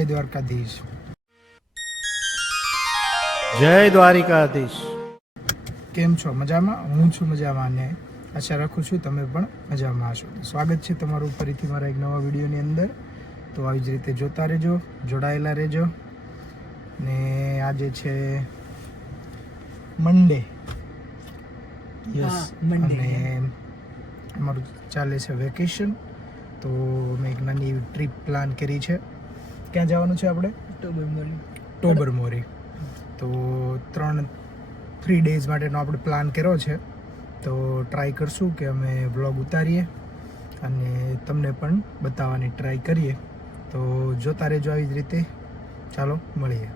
જય દ્વારકાધીશ. જય દ્વારિકાધીશ. કેમ છો? મજામાં? હું છું મજામાં અને આશા રાખું છું તમે પણ મજામાં હશો. સ્વાગત છે તમારું ફરીથી મારા એક નવા વિડીયોની અંદર. તો આવી જ રીતે જોતા રહેજો, જોડાયેલા રહેજો. ને આજે છે મંડે. યસ, અને અમારું ચાલે છે વેકેશન. તો મેં એક નાની એવી ટ્રીપ પ્લાન કરી છે. ક્યાં જવાનું છે આપણે? ટોબરમોરી. તો 3 ડેઝ માટેનો આપણે પ્લાન કર્યો છે. તો ટ્રાય કરશું કે અમે વ્લોગ ઉતારીએ અને તમને પણ બતાવવાની ટ્રાય કરીએ. તો જોતા રહેજો આવી જ રીતે. ચાલો મળીએ.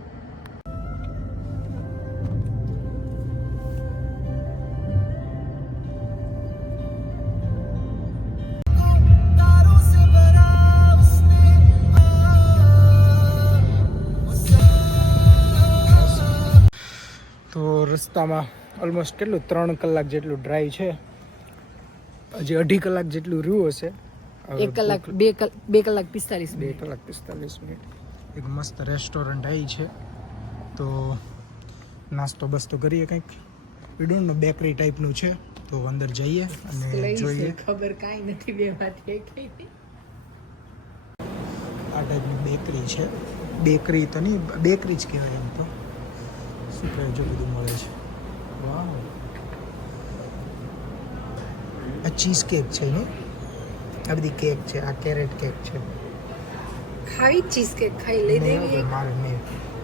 તો રસ્તામાં ઓલમોસ્ટ કેટલું 3 કલાક જેટલું ડ્રાઈવ છે. હજી 2.5 કલાક જેટલું રહ્યું હશે. 1 કલાક 2 કલાક 45 2 કલાક 45 મિનિટ. એક મસ્ત રેસ્ટોરન્ટ આવી છે. તો નાસ્તો બસ્તો કરીએ કંઈક. વીડું બેકરી ટાઈપનું છે. તો અંદર જઈએ અને જોઈએ. ખબર કાંઈ નથી બેમાંથી કઈ. આ ટાઈપની બેકરી છે. બેકરી તો નહીં, બેકરી જ કહેવાય એમ તો. શું કહે, જો બધું મળે છે. વાવ, આ ચીઝ કેક છે ને? આ બધી કેક છે. આ કેરેટ કેક છે. ખાવી ચીઝ કેક ખાઈ લઈ દેવી એક. મારે મેં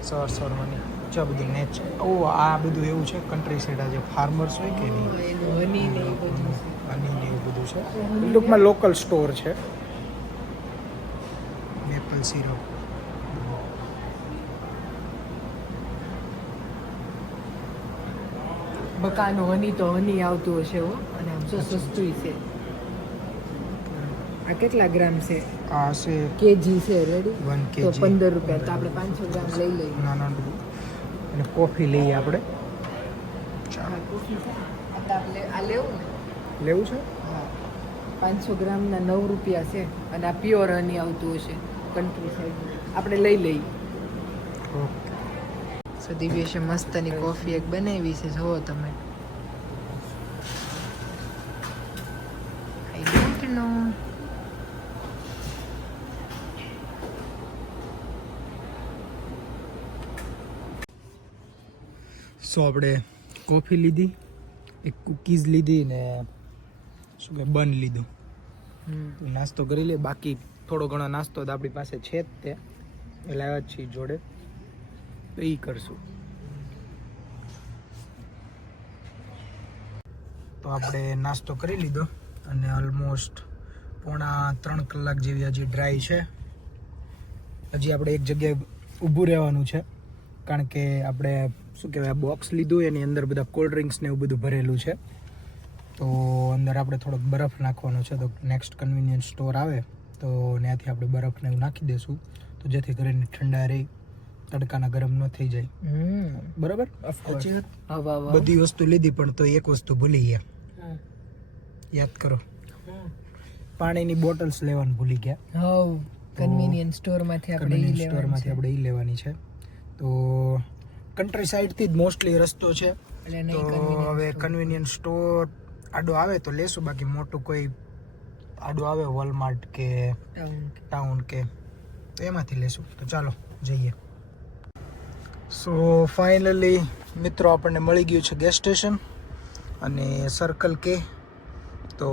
સવારમાં જો બધું નેચ. ઓ આ બધું એવું છે કન્ટ્રી સાઈડ. આજે ફાર્મર્સ હોય કે નહીં, હની ને એ બધું હની ને એવું બધું છે. ટૂંકમાં લોકલ સ્ટોર છે. Maple syrup. બકાનો હની તો હની આવતું હશે હો. અને આમ તો સસ્તું છે. આ કેટલા ગ્રામ છે? આ છે કેજી છે. રેડી 1 તો kg. 15 રૂપિયા. તો આપણે 500 ગ્રામ લઈ લઈએ. નાના અને કોફી લઈએ આપણે. હા, કોફી છે. આ તો આપણે આ લેવું ને? લેવું છે? હા, 500 ગ્રામના 9 રૂપિયા છે. અને આ પ્યોર હની આવતું હશે કન્ટ્રી સાઈડ. આપણે લઈ લઈએ. ઓકે. સો દિવ્યેશે મસ્તની કોફી એક બનાવી છે. જુઓ તમે. I don't know. સો આપણે કોફી લીધી, એક કૂકીઝ લીધી ને શું કે બન લીધું. નાસ્તો કરી લે. બાકી થોડો ઘણો નાસ્તો તો આપણી પાસે છે જ તે. એ લાવ્યા જ છીએ જોડે. તો એ કરશું. તો આપણે નાસ્તો કરી લીધો અને ઓલમોસ્ટ 2.5 કલાક જેવી હજી ડ્રાઈવ છે. હજી આપણે એક જગ્યાએ ઊભું રહેવાનું છે. કારણ કે આપણે શું કહેવાય, બોક્સ લીધું એની અંદર બધા કોલ્ડ ડ્રિંક્સ ને એવું બધું ભરેલું છે. તો અંદર આપણે થોડોક બરફ નાખવાનો છે. તો નેક્સ્ટ કન્વિનિયન્સ સ્ટોર આવે તો ત્યાંથી આપણે બરફને એવું નાખી દઈશું. તો જેથી કરીને ઠંડા રહી, તડકાના ગરમ ન થઈ જાય. બરાબર? બધી વસ્તુ લીધી પણ તો એક વસ્તુ ભૂલી ગયા. યાદ કરો, પાણીની બોટલ્સ લેવાનું ભૂલી ગયા. હવ કન્વીનિયન્સ સ્ટોરમાંથી આપણે એ લેવાની છે. તો કન્ટ્રી સાઈડથી જ મોસ્ટલી રસ્તો છે. તો હવે કન્વીનિયન્સ સ્ટોર આડો આવે તો લેશું. બાકી મોટું કોઈ આડો આવે વોલમાર્ટ કે ટાઉન કે, તો એમાંથી લેશું. તો ચાલો જઈએ. સો ફાઇનલી મિત્રો આપણને મળી ગયું છે ગેસ સ્ટેશન અને સર્કલ કે. તો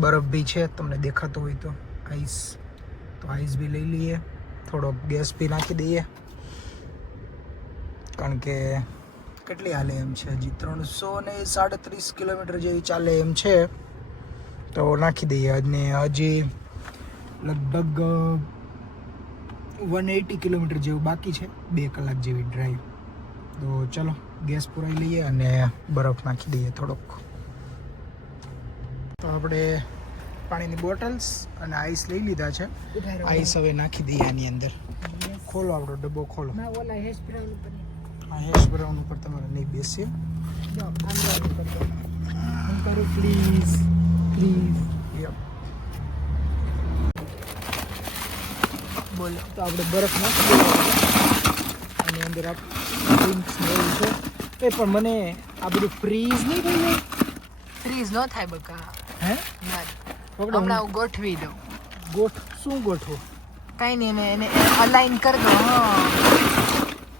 બરફ બી છે, તમને દેખાતો હોય તો. આઈસ, તો આઈસ બી લઈ લઈએ. થોડોક ગેસ બી નાખી દઈએ. કારણ કે કેટલી હાલે એમ છે, હજી 337 કિલોમીટર જેવી ચાલે એમ છે. તો નાખી દઈએ. અને હજી લગભગ 180 કિલોમીટર જેવું બાકી છે. 2 કલાક જેવી ડ્રાઈવ. તો ચલો ગેસ પુરાઈ લઈએ અને બરફ નાખી દઈએ થોડોક. તો આપણે પાણીની બોટલ્સ અને આઈસ લઈ લીધા છે. આઈસ હવે નાખી દઈએ આની અંદર. ખોલો આપણો ડબ્બો ખોલો. હેશ બ્રાઉન ઉપર તમારે નહીં બેસીએ. કરું પ્લીઝ પ્લીઝ. બોલ તો આપણે બરફ નાખી દઈએ અને અંદર ડ્રિંક્સ ને એવું છે એ પણ મને આ બધું ફ્રીઝ નહીં થઈ જાય ફ્રીઝ ન થાય બકા. હે ના પકડો હમણાં હું ગોઠવી દઉં. શું ગોઠવો કાંઈ નહીં, એને અલાઈન કરી દો.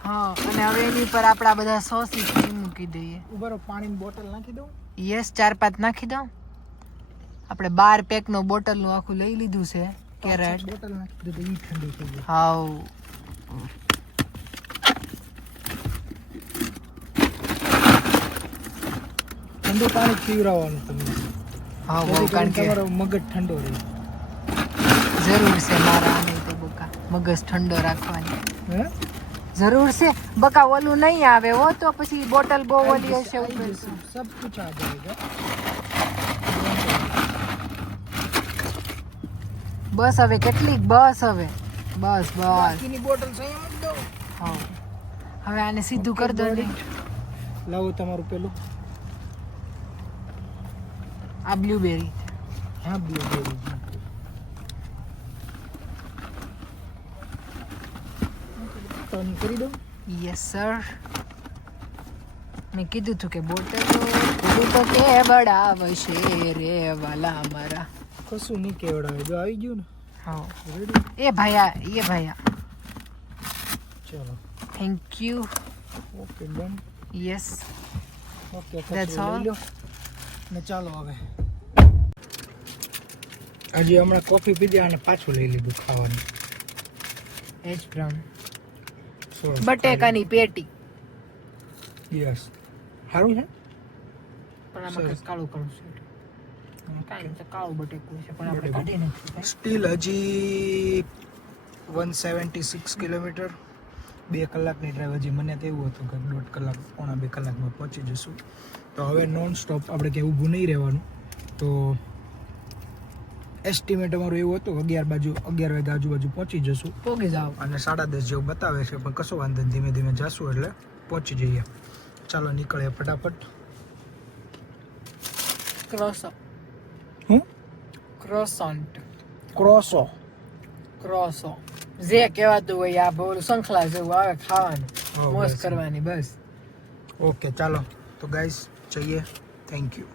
હા અને હવે એની પર આપણા બધા સોસીસ મૂકી દઈએ. ઉભા પાણીની બોટલ નાખી દઉં. યસ 4-5 નાખી દો. આપણે 12 પેકનો બોટલનું આખું લઈ લીધું છે કેરેટ. બોટલ નાખી દો તો ઈ ઠંડી થઈ જાય. હાવ ઠંડુ પાણી પીવડાવવાનું તમને. હાવ બહુ કારણ કે તમારો મગજ ઠંડો રહે. જરૂર છે મારા નહીં તો બકા મગજ ઠંડો રાખવાની હે જરૂર છે બકા. ઓલું નહીં આવે હો તો પછી બોટલ બહુ ઓલી હશે ઉપર. सब कुछ आ जाएगा. બસ હવે કેટલીક બસ હવે બસ બાકીની બોટલ સહી મૂક દો. હા હવે આને સીધું કરી દો ને. લાવો તમારું પેલું. આ બ્લુબેરી હા બ્લુબેરી ટર્ન કરી દો. Yes sir. મેં કીધું હતું કે બોટલ થોડું તો કે બડાવશે રે વાલા અમારા. કશું નહીં કેવડાવે જો આવી ગયું ને. હા રેડી એ ભાયા ચલો thank you. Okay done. Yes okay That's all. લઈ લો ને ચાલો હવે હજી હમણાં કોફી પીધી અને પાછું લઈ લીધું ખાવાનું. એજ બ્રાઉન સરસ. બટેકાની પેટી યસ સારું છે. પણ આમાં કંઈક કાળું કાળું છે. કાંઈ નહીં, તો કાળું બટેકું છે પણ આપણે કાઢી નાખ્યું. સ્ટીલ હજી 176 કિલોમીટર 2 કલાકની ડ્રાઈવ હજી. મને તો એવું હતું કે 1.5 કલાક પોણા 2 કલાકમાં પહોંચી જશું. તો હવે નોન સ્ટોપ આપણે ક્યાંય ઊભું નહીં રહેવાનું. તો એસ્ટિમેટ અમારું એવું હતું 11 વાગે આજુબાજુ પહોંચી જશું પોગી જાવ. અને 10:30 જેવું બતાવે છે પણ કશો વાંધો નહીં, ધીમે ધીમે જાશું એટલે પહોંચી જઈએ. ચાલો નીકળીએ ફટાફટ. ક્રોસો હું ક્રોસન્ટ ક્રોસો ક્રોસો જે કહેવાતું હોય આ બોલ સંખલા જેવું આવે ખાવાનું Oh, મોજ બસ. કરવાની બસ. ઓકે ચાલો તો ગાઈસ જઈએ. Thank you.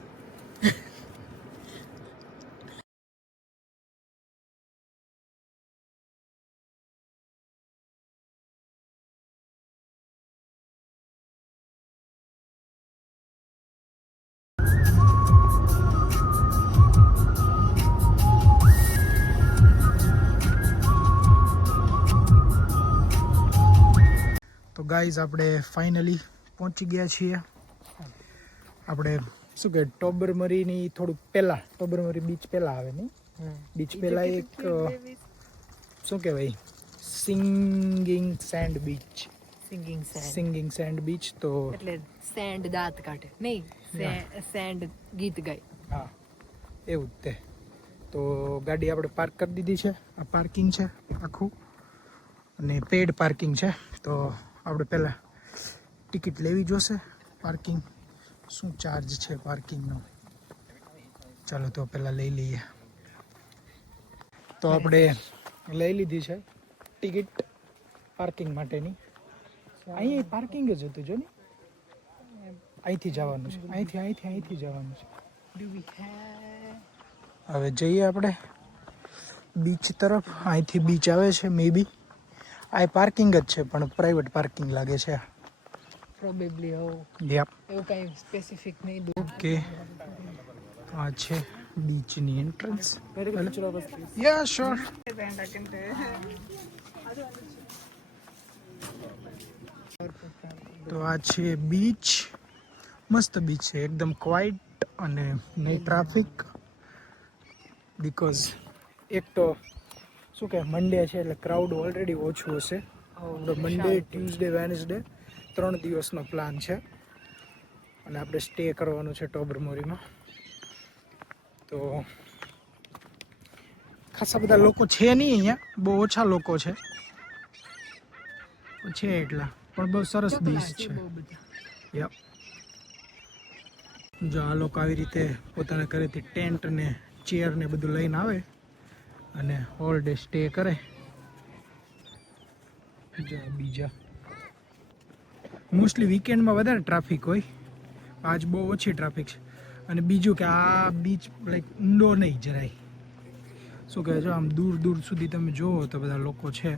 તો ગાઈઝ આપણે ફાઇનલી પહોંચી ગયા છીએ. આપણે શું કે ટોબરમરીની થોડુંક પહેલાં ટોબરમરી બીચ પહેલાં આવે નહીં. બીચ પહેલાં એક શું કહેવાય singing send beach. Singing send beach. તો એટલે સેન્ડ દાંત કાઢે નહીં, સેન્ડ ગીત ગાય. હા એવું જ તે. તો ગાડી આપણે પાર્ક કરી દીધી છે. આ પાર્કિંગ છે આખું અને પેડ પાર્કિંગ છે. તો આપણે પહેલાં ટિકિટ લેવી જોશે. પાર્કિંગ શું ચાર્જ છે પાર્કિંગનો, ચાલો તો પહેલાં લઈ લઈએ. તો આપણે લઈ લીધી છે ટિકિટ પાર્કિંગ માટેની. અહીંયા પાર્કિંગ જ હતું જો ને. અહીંથી જવાનું છે, અહીંથી જવાનું છે. હવે જઈએ આપણે બીચ તરફ. અહીંથી બીચ આવે છે મે બી. આ પાર્કિંગ જ છે પણ પ્રાઇવેટ પાર્કિંગ લાગે છે. Probably yup. એવું કાંઈ સ્પેસિફિક નહીં. ઓકે આ છે બીચની એન્ટ્રન્સ. યા શ્યોર. તો આ છે બીચ. મસ્ત બીચ છે એકદમ ક્વાઇટ અને નહીં ટ્રાફિક. બીકોઝ એક તો શું કે મંડે છે એટલે ક્રાઉડ ઓલરેડી ઓછું હશે. તો મંડે ટ્યુઝડે વેનસડે 3 દિવસનો પ્લાન છે અને આપણે સ્ટે કરવાનું છે ટોબરમોરીમાં. તો ખાસા બધા લોકો છે નહીં અહીંયા, બહુ ઓછા લોકો છે એટલા, પણ બહુ સરસ બીચ છે. યપ. જો આ લોકો આવી રીતે પોતાના ઘરેથી ટેન્ટ ને ચેર ને બધું લઈને આવે અને હોલ ડે સ્ટે કરે. બીજા મોસ્ટલી વીકેન્ડમાં વધારે ટ્રાફિક હોય, આજ બહુ ઓછી ટ્રાફિક છે. અને બીજું કે આ બીચ લાઈક ઊંડો નહીં જરાય, શું કહે છે, આમ દૂર દૂર સુધી તમે જોવો તો બધા લોકો છે,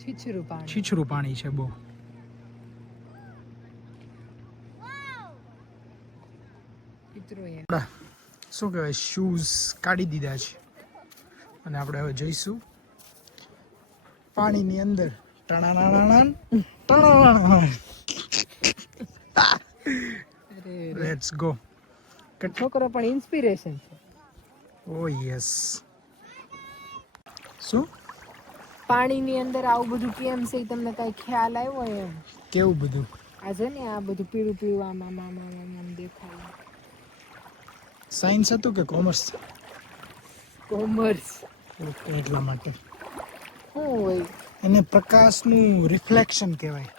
છીછરું પાણી છે બહુ. શું કહેવાય, શૂઝ કાઢી દીધા છે અને આપણે હવે જઈશું પાણીની અંદર. Let's go. છોકરો પણ ઇન્સ્પિરેશન છે. ઓ યસ. શું પાણીની અંદર આવું બધું કેમ છે તમને કઈ ખ્યાલ આવ્યો એમ? કેવું બધું? આ છે ને આ બધું પીળું પીળું આમ દેખાય. સાયન્સ હતું કે કોમર્સ? કોમર્સ. ઓકે, એટલા માટે. શું હોય એને પ્રકાશનું રિફ્લેક્શન કહેવાય.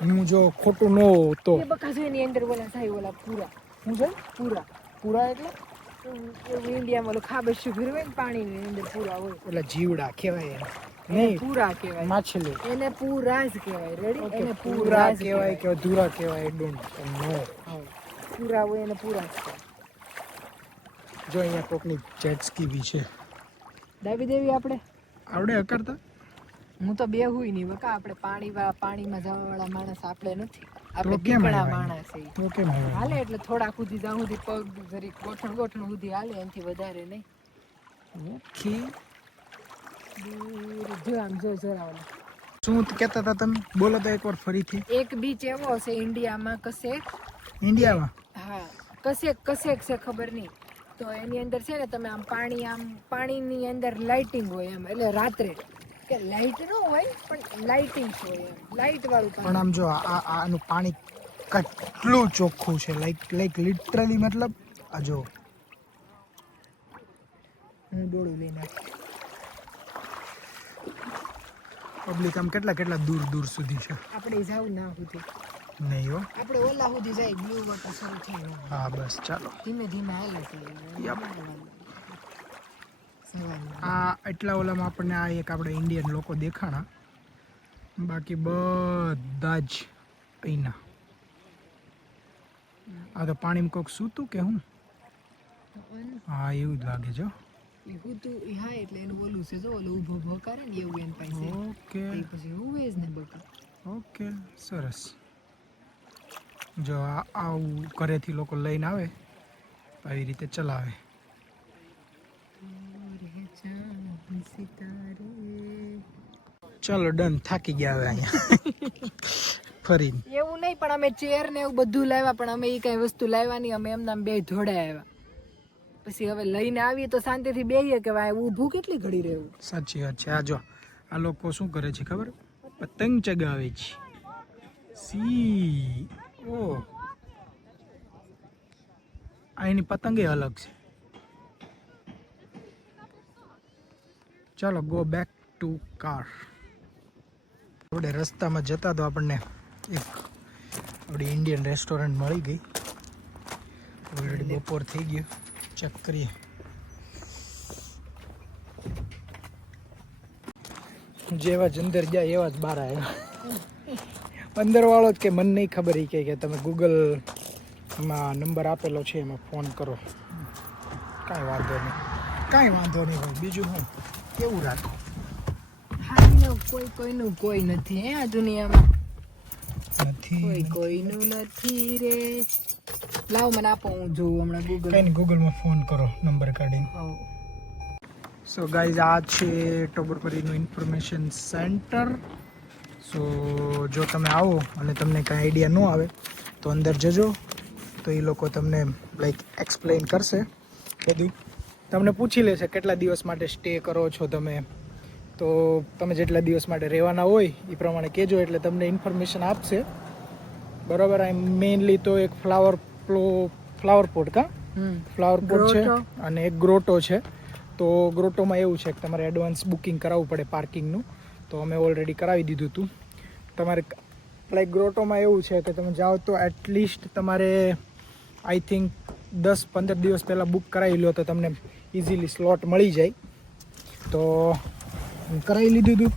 હું જો ખોટું ન હોઉં તો એ બકા છે એની અંદર ઓલા થાય ઓલા પૂરા. શું છે પૂરા? પૂરા એટલે ઇન્ડિયામાં ઓલું ખાબસ્યું ભર્યું હોય ને પાણીની અંદર પૂરા હોય, ઓલા જીવડા કહેવાય એને. એને નહીં, પૂરા કહેવાય. માછલી. એને પૂરા જ કહેવાય. રેડી? ઓકે, એને પૂરા જ કહેવાય કે અધૂરા કહેવાય, આઈ ડોન્ટ નો. હા, પૂરા હોય એને પૂરા જ કહેવાય. જો અહીંયા કોકની જેટ સ્કી બી છે. દાબી દેવી આપણે? આવડે અકરતા? હું તો બે હુઈ નહીં બકા. આપણે પાણીમાં જવા વાળા માણસ આપણે નથી. આપણે તો કેમ બીકણા આવ્યા? માણસ છે. તો કેમ આવ્યા? હાલે એટલે થોડા સુધી જ્યાં સુધી પગ જરીક ગોઠણ સુધી હાલે, એનાથી વધારે નહીં. ઓકે. દૂર જો આમ જો જરા ઓલા. શું કહેતા હતા તમે? બોલો તો એકવાર ફરીથી. એક બીચ એવો છે ઇન્ડિયામાં કશેક. ઇન્ડિયામાં? હા, કશેક છે ખબર નહીં. તો એની અંદર છે ને તમે આમ પાણીની અંદર લાઇટિંગ હોય એમ, એટલે રાત્રે કે લાઇટ ન હોય પણ લાઇટિંગ હોય એમ, લાઇટ વાળું પણ પાણી. આમ જો આનું પાણી કેટલું ચોખ્ખું છે, લાઈક લિટરલી, મતલબ આ જો. હું ડોળું લઈને પબ્લિક આમ કેટલા દૂર દૂર સુધી છે. આપણે જાવું ના સુધી નહીં હો. આપણે ઓલા સુધી જાય બ્લુ વોટર શરૂ થઈ. હા બસ ચાલો. ધીમે ધીમે હાલે છે. આ એટલા ઓલામાં આપણને આ એક આપણે ઇન્ડિયન લોકો દેખાણા, બાકી બધા જ અહીંના. આ તો પાણીમાં કોક સૂતું કે હું? હા એવું જ લાગે છે. હા એટલે એનું ઓલું છે જો ઓલું ઊભો કરે ને એવું એન પાસે. ઓકે એ પછી ઉવે જ ને બકા. ઓકે, સરસ. જો આવું ઘરેથી લોકો લઈને આવે, આવી રીતે ચલાવે. ચલો ડન, થાકી ગયા હવે અહીંયા ફરી. એવું નહીં, પણ અમે ચેર ને એવું બધું લાવ્યા, પણ અમે એ કઈ વસ્તુ લાવ્યા નહીં. અમે એમના બે જોડે આવ્યા. પછી હવે લઈને આવીએ તો શાંતિથી બેહીએ કે ભાઈ ઊભું કેટલી ઘડી રહેવું. સાચી વાત છે. આ જો આ લોકો શું કરે છે ખબર? પતંગ ચગાવે છે. સી ઓ અહીંની પતંગ અલગ છે. ચાલો ગો બેક ટુ કાર. આપણે રસ્તામાં જતા તો આપણને એક આપણી ઇન્ડિયન રેસ્ટોરન્ટ મળી ગઈ. ઓલરેડી બપોર થઈ ગયું. ચેક કરીએ. જેવા જ અંદર જાય એવા જ બહાર આવ્યા. અંદર વાળો જ કે મને નહીં ખબર એ કે તમે ગૂગલમાં નંબર આપેલો છે એમાં ફોન કરો. કાંઈ વાંધો નહીં ભાઈ. બીજું હું કેવું રાખો? કોઈનું કોઈ નથી હે આ દુનિયામાં. નથી કોઈનું નથી રે. લાવ મને આપો, હું જોઉં હમણાં ગૂગલ. કઈ નહીં, ગૂગલમાં ફોન કરો નંબર કાઢીને. સો ગાઈઝ, આ છે ટોબરપરીનું ઇન્ફોર્મેશન સેન્ટર. સો જો તમે આવો અને તમને કાંઈ આઈડિયા ન આવે તો અંદર જજો, તો એ લોકો તમને લાઈક એક્સપ્લેન કરશે બધું. તમને પૂછી લેશે કેટલા દિવસ માટે સ્ટે કરો છો તમે, તો તમે જેટલા દિવસ માટે રહેવાના હોય એ પ્રમાણે કહેજો, એટલે તમને ઇન્ફોર્મેશન આપશે. બરાબર. આ મેઇનલી તો એક ફ્લાવર પોટ છે અને એક ગ્રોટો છે. તો ગ્રોટોમાં એવું છે કે તમારે એડવાન્સ બુકિંગ કરાવવું પડે પાર્કિંગનું, તો અમે ઓલરેડી કરાવી દીધું હતું. તમારે લાઈક ગ્રોટોમાં એવું છે કે તમે જાઓ તો એટલીસ્ટ તમારે આઈ થિંક 10-15 દિવસ પહેલાં બુક કરાવી લો તો તમને ઇઝીલી સ્લોટ મળી જાય. તો કરાવી લીધું હતું.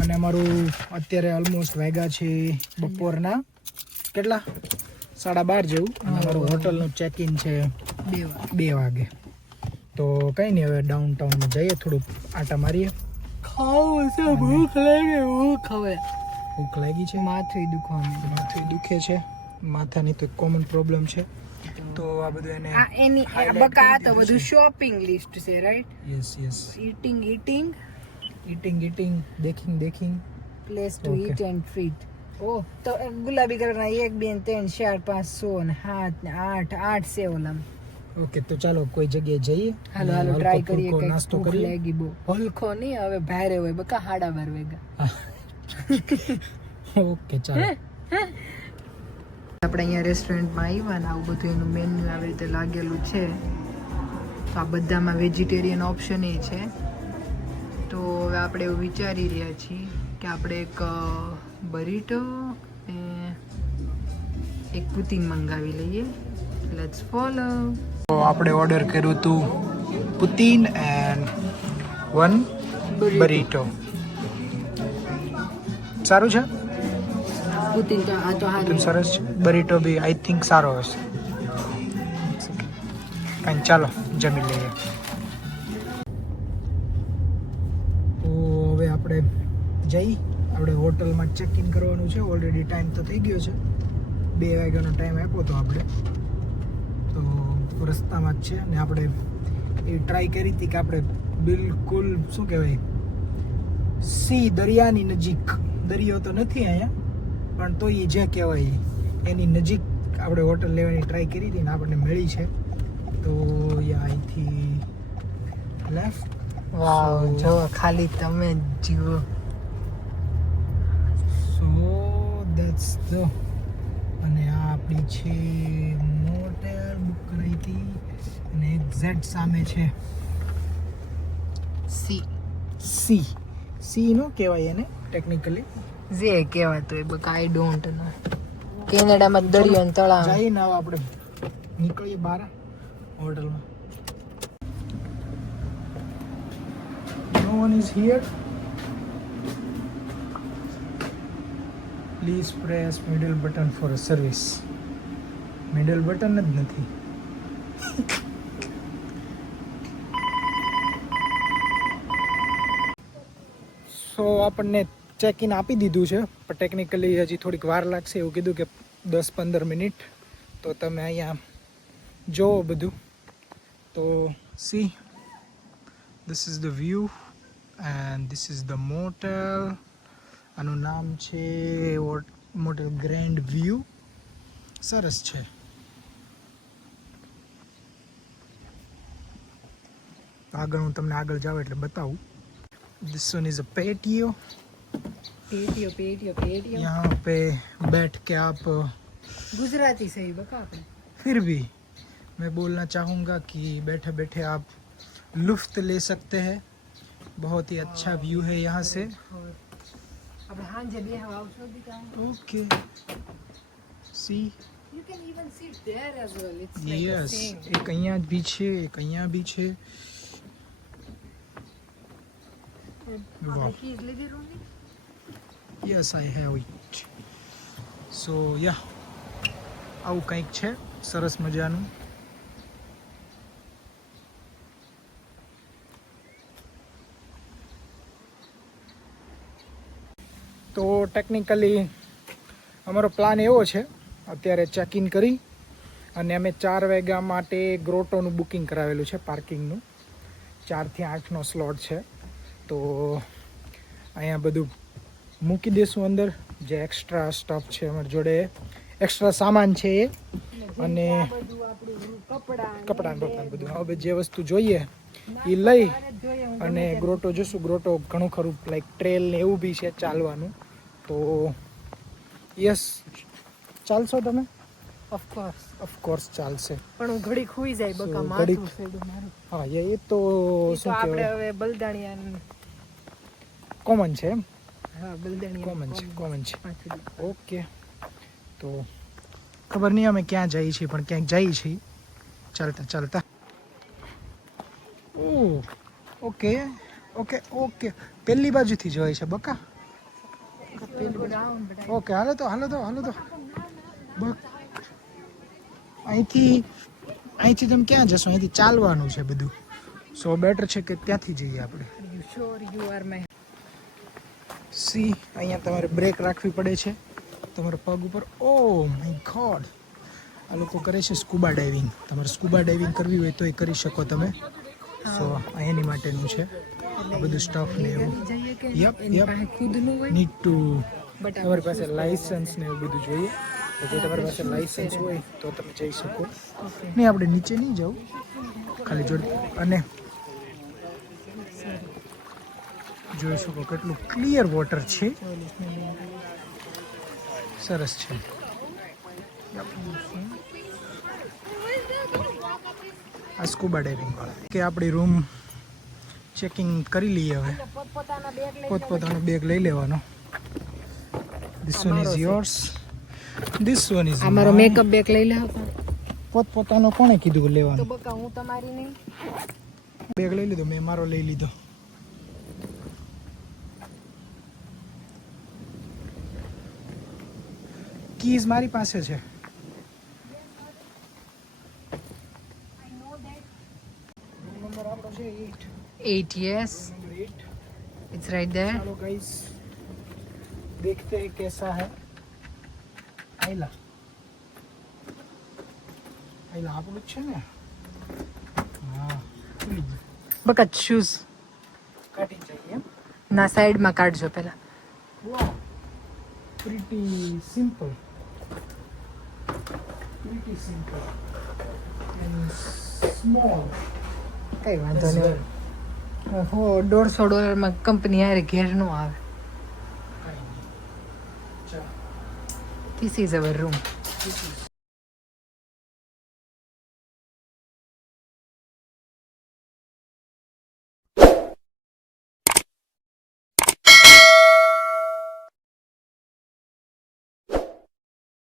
અને અમારું અત્યારે ઓલમોસ્ટ વાગ્યા છે બપોરના કેટલા 12:30 જેવું અને અમારું હોટલનું ચેક ઇન છે 2 વાગે. તો કંઈ નહીં, હવે ડાઉનટાઉનમાં જઈએ, થોડુંક આટા મારીએ. ખાવું છે, ભૂખ લાગી, ભૂખ લાગી છે, માથું દુખે છે. માથાની તો કોમન પ્રોબ્લેમ છે. તો આ બધું એને એની બકા તો બધું શોપિંગ લિસ્ટ છે, રાઈટ? યસ ઈટિંગ દેખિંગ place to Okay. Eat and treat. Oh, તો ગુલાબી કલરના 1 2 3 4 5 6 ને 7 ને 8 છે ઓલામ. ઓકે, તો ચાલો કોઈ જગ્યાએ જઈએ. હાલો હલકો ટ્રાય કરીએ ફુલકો કે નાસ્તો ભૂખ કરીએ. લાગી બહુ. ભૂખો નહીં, હવે ભારે હોય બકા 12:30 વાગ્યા. ઓકે, ચાલો. આપણે અહીંયા રેસ્ટોરન્ટમાં આવ્યા ને આવું બધું એનું મેન્યુ આવી રીતે લાગેલું છે. તો આ બધામાં વેજીટેરિયન ઓપ્શન એ છે. તો હવે આપણે એવું વિચારી રહ્યા છીએ કે આપણે એક બરીટો ને એક પુતીન મંગાવી લઈએ. Let's follow. તો આપણે ઓર્ડર કર્યું હતું પુતીન એન્ડ 1 બરીટો. સારું છે, પુતીન તો આ તો પુતીન હા સરસ છે. બરીટો બી આઈ થિંક સારો હશે. કાંઈ ચાલો જમી લઈએ. તો હવે આપણે આપણે હોટલમાં ચેક ઇન કરવાનું છે. ઓલરેડી ટાઈમ તો થઈ ગયો છે, 2 વાગ્યાનો ટાઈમ આપ્યો હતો આપણે. તો રસ્તામાં જ છે ને આપણે એ ટ્રાય કરી હતી કે આપણે બિલકુલ શું કહેવાય દરિયાની નજીક, દરિયો તો નથી અહીંયા પણ તો એ જે કહેવાય એની નજીક આપણે હોટલ લેવાની ટ્રાય કરી હતી ને આપણને મળી છે. તો અહીંથી લેફ્ટ. વાવ, જો ખાલી તમે જીવો. સો ધેટ્સ ધ અને આ આપણી છે મોટેલ બુક કરી હતી અને એક્ઝેક્ટ સામે છે સી નો કહેવાય એને ટેકનિકલી, જે કહેવાતું એ બકા આઈ ડોન્ટ નો. કેનેડામાં દરિયો ને તળાવ. જઈને હવે આપણે નીકળીએ બહાર હોટલમાં. No one is here. Please press middle button for a service. Middle button જ નથી. સો આપણને ચેક ઇન આપી દીધું છે પણ ટેકનિકલી હજી થોડીક વાર લાગશે એવું કીધું કે 10-15 મિનિટ. તો તમે અહીંયા જોવો બધું. તો see this is the view and this is the motel. આનું નામ છે મોટેલ ગ્રેન્ડ વ્યૂ. સરસ છે. આગળ હું તમને આગળ જાઉં એટલે બતાવું. This one is a patio. પેટીઓ यहाँ पे बैठ के आप ગુજરાતી સહી બકા આપણે. फिर भी मैं बोलना चाहूँगा कि बैठे बैठे आप लुफ्त ले सकते हैं. बहुत ही अच्छा व्यू है यहाँ से. આપણે હાંજે બે આવશો દીકા. Okay see You can even sit there as well. It's like a yes, same. एक અહીંયા भी છે, એક અહીંયા भी છે. આપણે keys લીધી રૂમની? Yes I have it. So yeah આવું કંઈક છે સરસ મજાનું. તો ટેકનિકલી અમારો પ્લાન એવો છે અત્યારે ચેક ઇન કરી અને અમે 4 વાગ્યા માટે ગ્રોટોનું બુકિંગ કરાવેલું છે, પાર્કિંગનું. 4 થી 8નો સ્લોટ છે. તો અહીંયા બધું મૂકી દઈશું અંદર, જે એક્સ્ટ્રા સ્ટફ છે અમારી જોડે, એક્સ્ટ્રા સામાન છે એ, અને આ બધું આપણું કપડાં બધું હવે જે વસ્તુ જોઈએ એ લઈ અને ગ્રોટો જોશું. ગ્રોટો ઘણું ખરું લાઈક ટ્રેલ ને એવું બી છે ચાલવાનું. તો યસ, ચાલશો તમે? ઓફકોર્સ ચાલશે. પણ હું ઘડી ખુઈ જાય બકા, So, માથું ઘડીક. ફેડું મારું. હા એ તો ઈ તો શું આપણે કહેવાય, હવે બલદાણિયા. કોમન છે એમ. હા, બલદાણિયા કોમન છે. માથું દુખે. ઓકે, તો ખબર નહીં અમે ક્યાં જઈએ છીએ પણ ક્યાંક જઈએ છીએ ચાલતા. ઓકે ઓકે ઓકે, પહેલી બાજુથી જોઈએ છે બકા. ઓકે હાલો તો બસ અહીંથી તમે ક્યાં જશો? અહીંથી ચાલવાનું છે બધું, સો બેટર છે કે ત્યાંથી જઈએ આપણે. સી અહીંયા તમારે બ્રેક રાખવી પડે છે તમારા પગ ઉપર. ઓ માય ગોડ, આ લોકો કરે છે સ્કૂબા ડાઇવિંગ. તમારે સ્કૂબા ડાઇવિંગ કરવી હોય તો એ કરી શકો તમે. સો એની માટેનું છે આ બધું સ્ટફ ને એવું. યપ નીડ ટુ, તમારી પાસે લાઇસન્સ ને એવું બધું જોઈએ. તો જો તમારી પાસે લાઇસન્સ હોય તો તમે જઈ શકો. નહીં આપણે નીચે નહીં જવું, ખાલી જોડે. અને જોઈ શકો કેટલું ક્લિયર વોટર છે, સરસ છે. આ સ્કૂબા ડાઇવિંગ વાળા કે આપણી રૂમ ચેકિંગ કરી લઈએ. હવે પોતપોતાનો બેગ લઈ લેવાનો. This one is yours, this one is અમારો મેકઅપ બેગ લઈ લે. પોતપોતાનો કોણે કીધું તો લેવાનું? બકા હું તમારી નહીં. બેગ લઈ લીધો, મેં મારો લઈ લીધો. કીઝ મારી પાસે છે. નંબર આપણો છે 8 yes, 8. it's right there. चलो गाइस देखते हैं कैसा है. आइला આપણું જ છે ને? હા, ખુલી ગયું. બકા શૂઝ કાઢી જઈએ એમ. ના સાઈડમાં કાઢજો પહેલા. વાહ, પ્રીટી સિમ્પલ એન્ડ સ્મોલ. કઈ વાંધો નહીં. હો $150 કંપની હારે ઘેર નો આવે. ચાલો, This is our room. this is